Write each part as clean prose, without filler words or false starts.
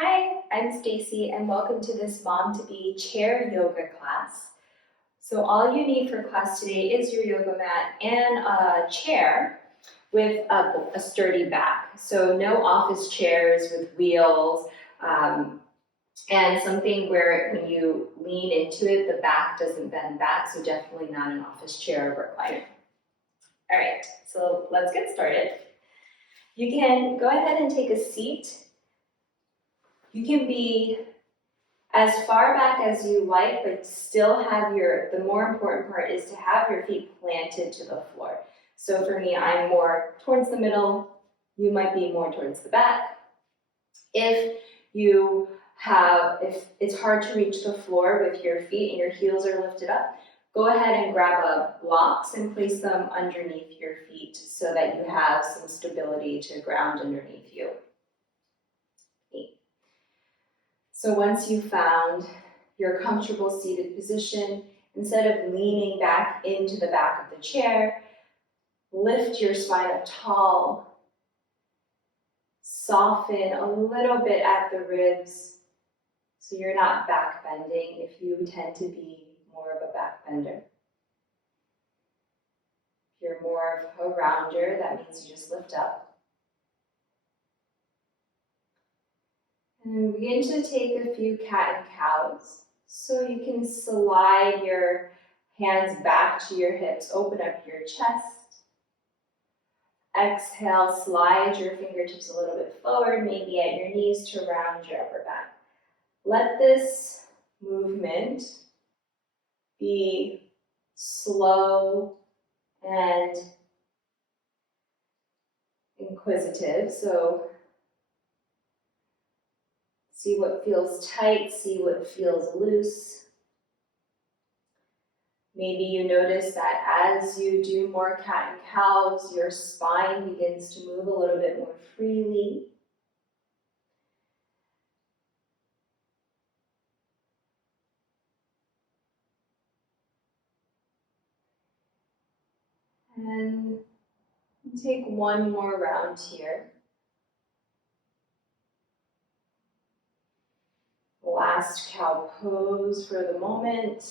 Hi, I'm Stacy and welcome to this Mom-to-Be chair yoga class. So all you need for class today is your yoga mat and a chair with a sturdy back. So no office chairs with wheels and something where when you lean into it, the back doesn't bend back. So definitely not an office chair or recliner. All right, so let's get started. You can go ahead and take a seat. You can be as far back as you like, but still have the more important part is to have your feet planted to the floor. So for me, I'm more towards the middle. You might be more towards the back. If it's hard to reach the floor with your feet and your heels are lifted up, go ahead and grab blocks and place them underneath your feet so that you have some stability to ground underneath you. So once you've found your comfortable seated position, instead of leaning back into the back of the chair, lift your spine up tall, soften a little bit at the ribs so you're not back bending if you tend to be more of a back bender. If you're more of a rounder, that means you just lift up. And begin to take a few cat and cows. So you can slide your hands back to your hips, open up your chest. Exhale, slide your fingertips a little bit forward, maybe at your knees to round your upper back. Let this movement be slow and inquisitive. So see what feels tight, see what feels loose. Maybe you notice that as you do more cat and cows, your spine begins to move a little bit more freely. And take one more round here. Last cow pose for the moment.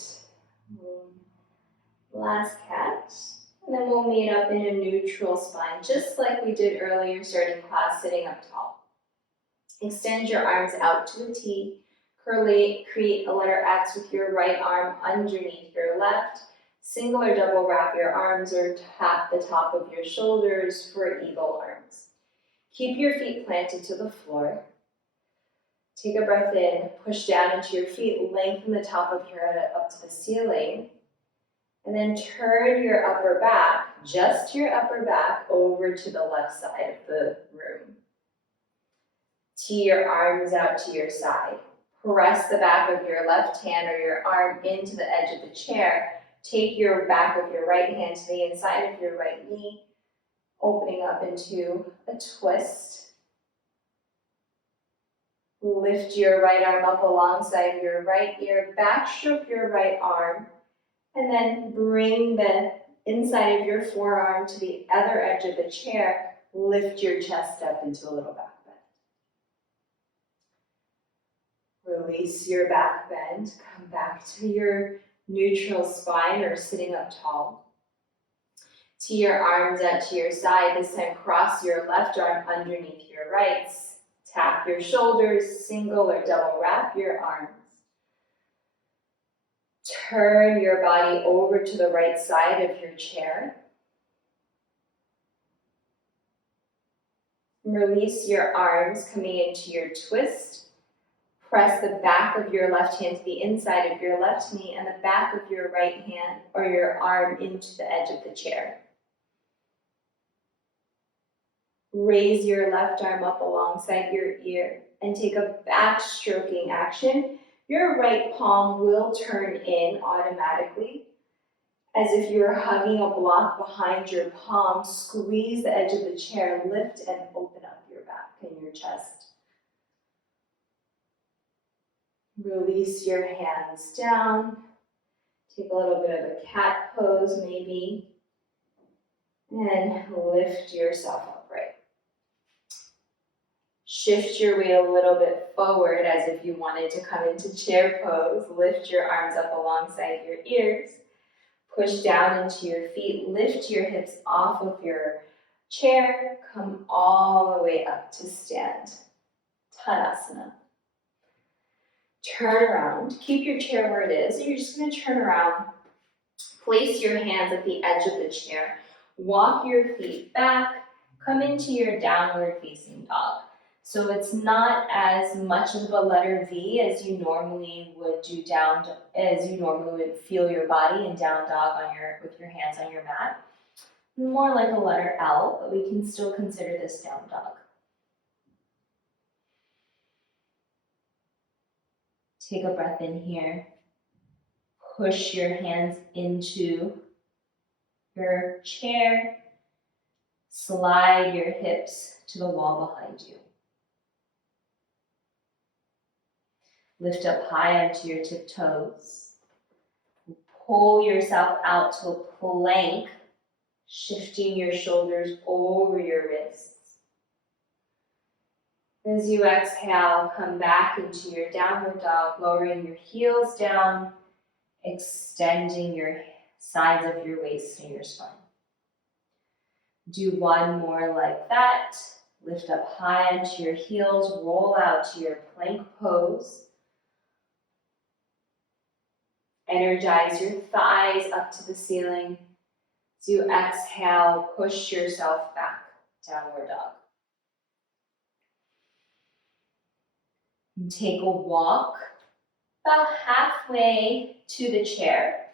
Last cat. And then we'll meet up in a neutral spine, just like we did earlier starting class, sitting up tall. Extend your arms out to a T. Create a letter X with your right arm underneath your left. Single or double wrap your arms or tap the top of your shoulders for eagle arms. Keep your feet planted to the floor. Take a breath in, push down into your feet, lengthen the top of your head up to the ceiling. And then turn your upper back, just your upper back, over to the left side of the room. Tee your arms out to your side. Press the back of your left hand or your arm into the edge of the chair. Take your back of your right hand to the inside of your right knee, opening up into a twist. Lift your right arm up alongside your right ear, backstroke your right arm, and then bring the inside of your forearm to the other edge of the chair. Lift your chest up into a little back bend. Release your back bend. Come back to your neutral spine or sitting up tall. Tee your arms out to your side. This time cross your left arm underneath your right. Tap your shoulders, single or double wrap your arms. Turn your body over to the right side of your chair. Release your arms coming into your twist. Press the back of your left hand to the inside of your left knee and the back of your right hand or your arm into the edge of the chair. Raise your left arm up alongside your ear and take a back stroking action. Your right palm will turn in automatically, as if you were hugging a block behind your palm. Squeeze the edge of the chair, lift and open up your back and your chest. Release your hands down. Take a little bit of a cat pose maybe, and lift yourself upright. Shift your weight a little bit forward as if you wanted to come into chair pose. Lift your arms up alongside your ears. Push down into your feet. Lift your hips off of your chair. Come all the way up to stand. Tadasana. Turn around. Keep your chair where it is. You're just going to turn around. Place your hands at the edge of the chair. Walk your feet back. Come into your downward facing dog. So it's not as much of a letter V as you normally would do as you normally would feel your body in down dog with your hands on your mat. More like a letter L, but we can still consider this down dog. Take a breath in here. Push your hands into your chair. Slide your hips to the wall behind you. Lift up high onto your tiptoes. Pull yourself out to a plank, shifting your shoulders over your wrists. As you exhale, come back into your downward dog, lowering your heels down, extending your sides of your waist and your spine. Do one more like that. Lift up high onto your heels, roll out to your plank pose. Energize your thighs up to the ceiling. As you exhale, push yourself back, downward dog. And take a walk about halfway to the chair.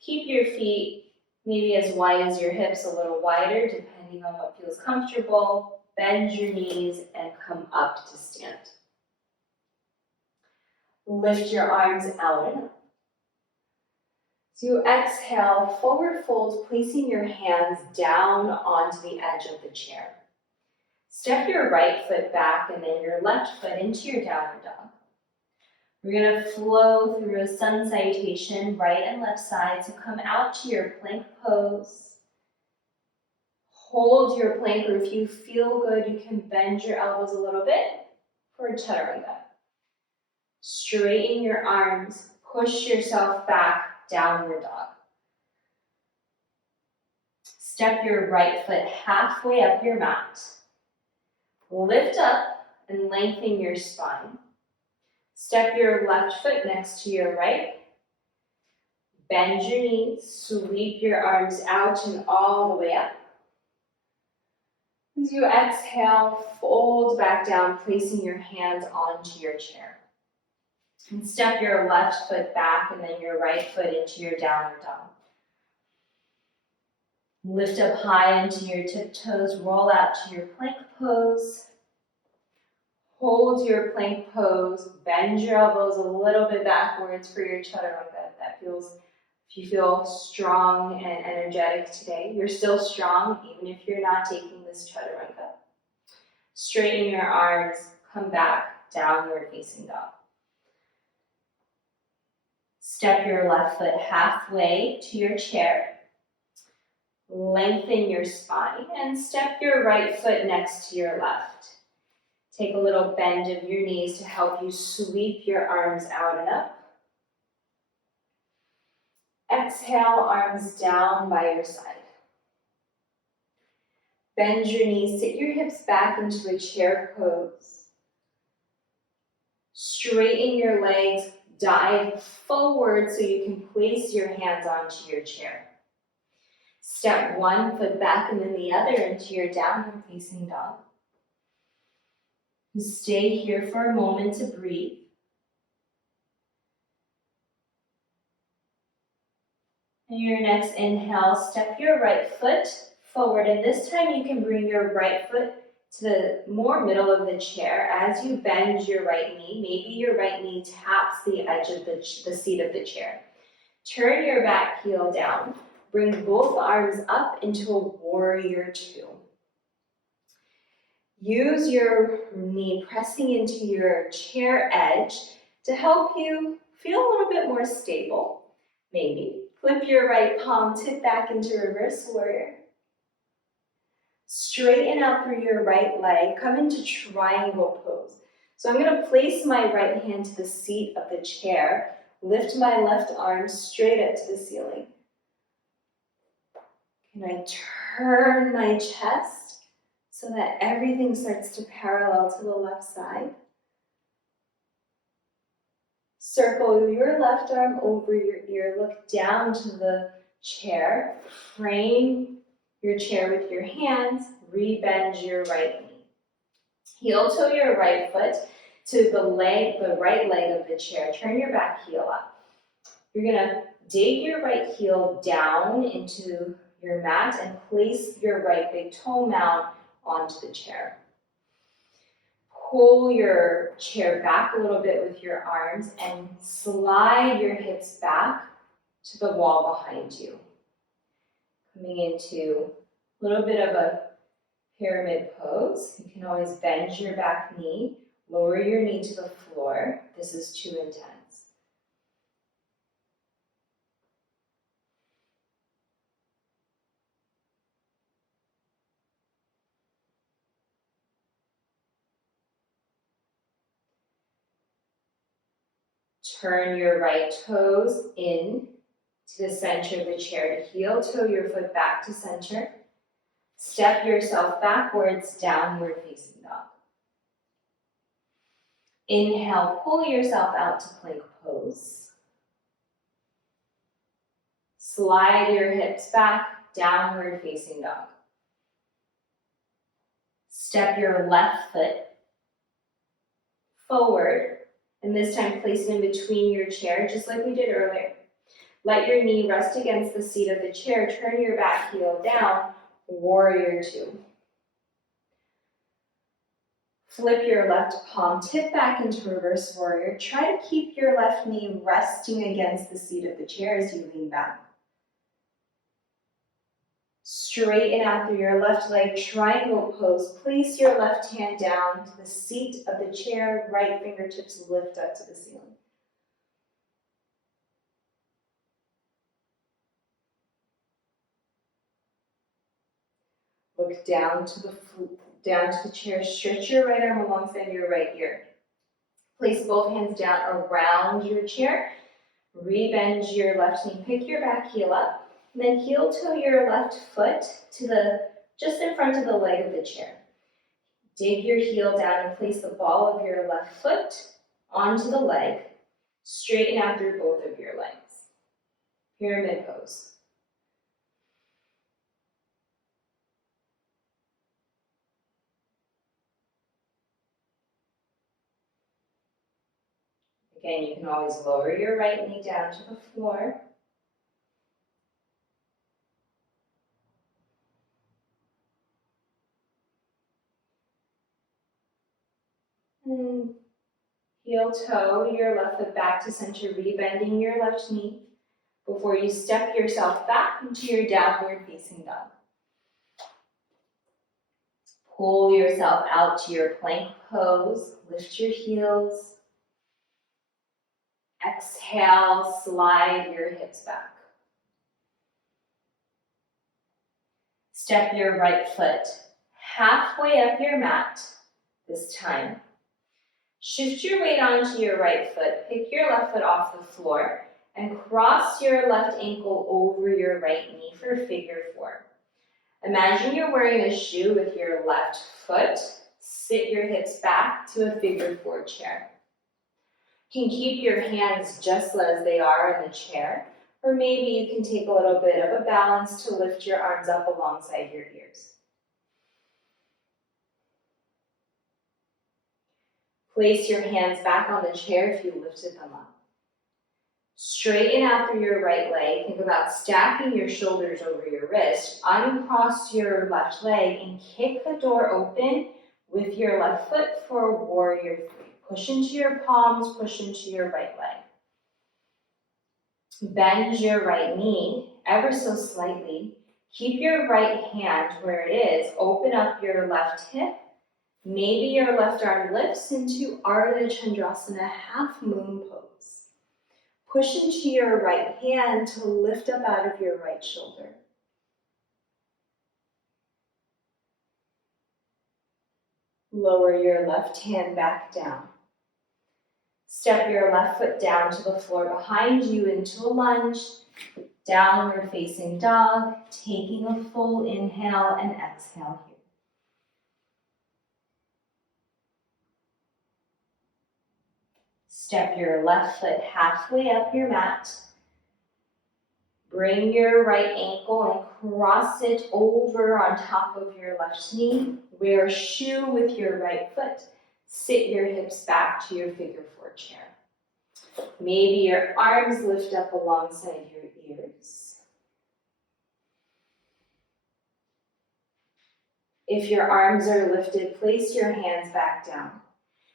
Keep your feet maybe as wide as your hips, a little wider, depending on what feels comfortable. Bend your knees and come up to stand. Lift your arms out and up. As you exhale, forward fold, placing your hands down onto the edge of the chair. Step your right foot back and then your left foot into your downward dog. We're going to flow through a sun salutation, right and left side. So come out to your plank pose. Hold your plank, or if you feel good, you can bend your elbows a little bit for a chaturanga. Straighten your arms, push yourself back, downward dog. Step your right foot halfway up your mat. Lift up and lengthen your spine. Step your left foot next to your right. Bend your knees, sweep your arms out and all the way up. As you exhale, fold back down, placing your hands onto your chair. And step your left foot back and then your right foot into your downward dog. Lift up high into your tiptoes, roll out to your plank pose. Hold your plank pose, bend your elbows a little bit backwards for your chaturanga. If you feel strong and energetic today, you're still strong even if you're not taking this chaturanga. Straighten your arms, come back, downward facing dog. Step your left foot halfway to your chair. Lengthen your spine and step your right foot next to your left. Take a little bend of your knees to help you sweep your arms out and up. Exhale, arms down by your side. Bend your knees, sit your hips back into a chair pose. Straighten your legs, dive forward so you can place your hands onto your chair. Step one foot back and then the other into your downward facing dog. Stay here for a moment to breathe. And your next inhale, step your right foot forward, and this time you can bring your right foot to the more middle of the chair. As you bend your right knee, maybe your right knee taps the edge of the seat of the chair. Turn your back heel down. Bring both arms up into a warrior two. Use your knee pressing into your chair edge to help you feel a little bit more stable. Maybe flip your right palm, tip back into reverse warrior. Straighten out through your right leg, come into triangle pose. So I'm going to place my right hand to the seat of the chair, lift my left arm straight up to the ceiling. Can I turn my chest so that everything starts to parallel to the left side? Circle your left arm over your ear, look down to the chair, frame your chair with your hands, rebend your right knee. Heel toe your right foot to the right leg of the chair, turn your back heel up. You're gonna dig your right heel down into your mat and place your right big toe mount onto the chair. Pull your chair back a little bit with your arms and slide your hips back to the wall behind you. Coming into a little bit of a pyramid pose. You can always bend your back knee, lower your knee to the floor. This is too intense. Turn your right toes in to the center of the chair. Heel toe your foot back to center. Step yourself backwards, downward facing dog. Inhale, pull yourself out to plank pose. Slide your hips back, downward facing dog. Step your left foot forward, and this time place it in between your chair, just like we did earlier. Let your knee rest against the seat of the chair. Turn your back heel down, warrior two. Flip your left palm, tip back into reverse warrior. Try to keep your left knee resting against the seat of the chair as you lean back. Straighten out through your left leg, triangle pose. Place your left hand down to the seat of the chair, right fingertips lift up to the ceiling. Look down to the chair, stretch your right arm alongside your right ear. Place both hands down around your chair, rebend your left knee, pick your back heel up, and then heel toe your left foot to just in front of the leg of the chair. Dig your heel down and place the ball of your left foot onto the leg. Straighten out through both of your legs. Pyramid pose. Again, you can always lower your right knee down to the floor. And heel toe your left foot back to center, rebending your left knee before you step yourself back into your downward facing dog. Pull yourself out to your plank pose, lift your heels. Exhale, slide your hips back. Step your right foot halfway up your mat this time. Shift your weight onto your right foot, pick your left foot off the floor, and cross your left ankle over your right knee for figure four. Imagine you're wearing a shoe with your left foot. Sit your hips back to a figure four chair. You can keep your hands just as they are in the chair, or maybe you can take a little bit of a balance to lift your arms up alongside your ears. Place your hands back on the chair if you lifted them up. Straighten out through your right leg. Think about stacking your shoulders over your wrist. Uncross your left leg and kick the door open with your left foot for warrior three. Push into your palms, push into your right leg. Bend your right knee ever so slightly. Keep your right hand where it is. Open up your left hip. Maybe your left arm lifts into Ardha Chandrasana, half moon pose. Push into your right hand to lift up out of your right shoulder. Lower your left hand back down. Step your left foot down to the floor behind you into a lunge. Downward facing dog, taking a full inhale and exhale here. Step your left foot halfway up your mat. Bring your right ankle and cross it over on top of your left knee. Wear a shoe with your right foot. Sit your hips back to your figure four chair. Maybe your arms lift up alongside your ears. If your arms are lifted, place your hands back down.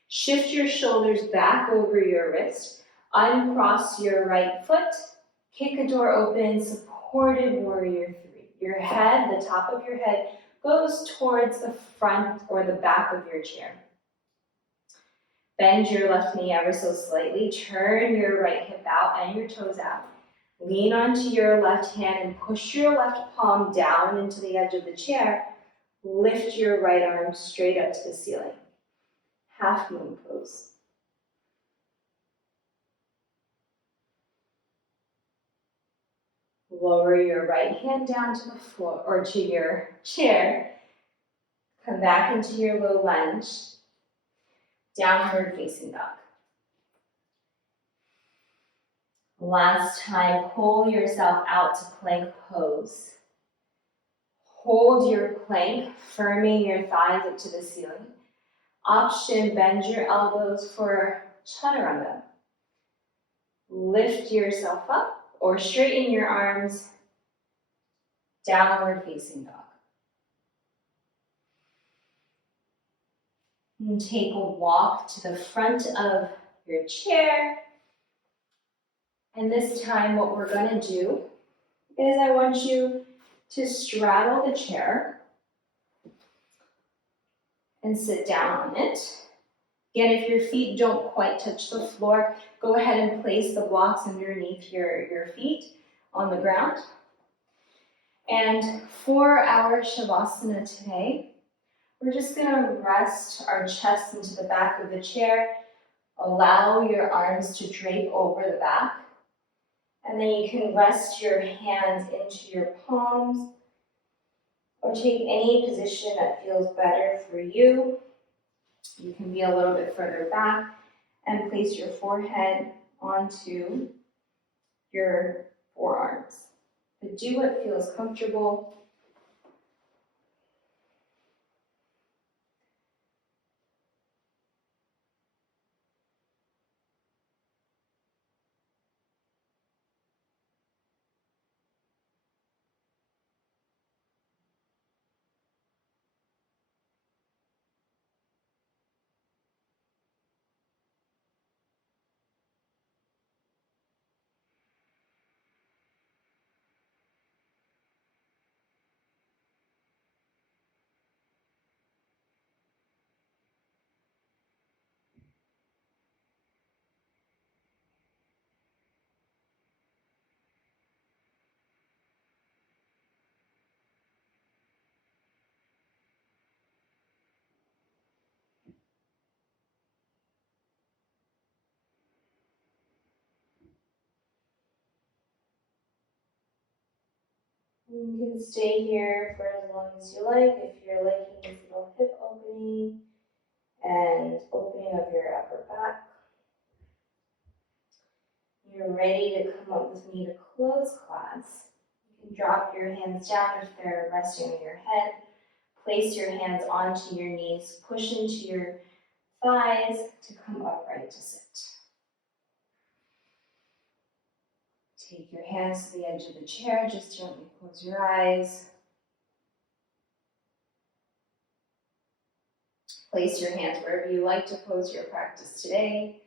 Shift your shoulders back over your wrist. Uncross your right foot. Kick a door open, supported warrior three. Your head, the top of your head, goes towards the front or the back of your chair. Bend your left knee ever so slightly. Turn your right hip out and your toes out. Lean onto your left hand and push your left palm down into the edge of the chair. Lift your right arm straight up to the ceiling. Half moon pose. Lower your right hand down to the floor or to your chair. Come back into your low lunge. Downward facing dog. Last time, pull yourself out to plank pose. Hold your plank, firming your thighs up to the ceiling. Option, bend your elbows for chaturanga. Lift yourself up or straighten your arms. Downward facing dog. And take a walk to the front of your chair. And this time what we're going to do is I want you to straddle the chair and sit down on it. Again, if your feet don't quite touch the floor, go ahead and place the blocks underneath your feet on the ground. And for our Shavasana today, we're just going to rest our chest into the back of the chair. Allow your arms to drape over the back. And then you can rest your hands into your palms or take any position that feels better for you. You can be a little bit further back and place your forehead onto your forearms. But do what feels comfortable. You can stay here for as long as you like if you're liking this little hip opening and opening of your upper back. You're ready to come up with me to close class. You can drop your hands down if they're resting on your head. Place your hands onto your knees. Push into your thighs to come upright to sit. Take your hands to the edge of the chair. Just gently close your eyes. Place your hands wherever you like to pose your practice today.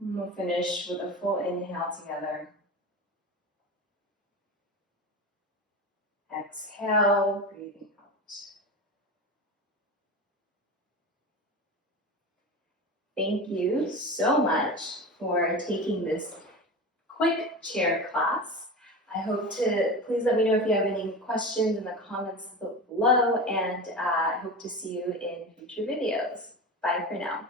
And we'll finish with a full inhale together. Exhale, breathing out. Thank you so much for taking this quick chair class. I hope to, please let me know if you have any questions in the comments below, and I hope to see you in future videos. Bye for now.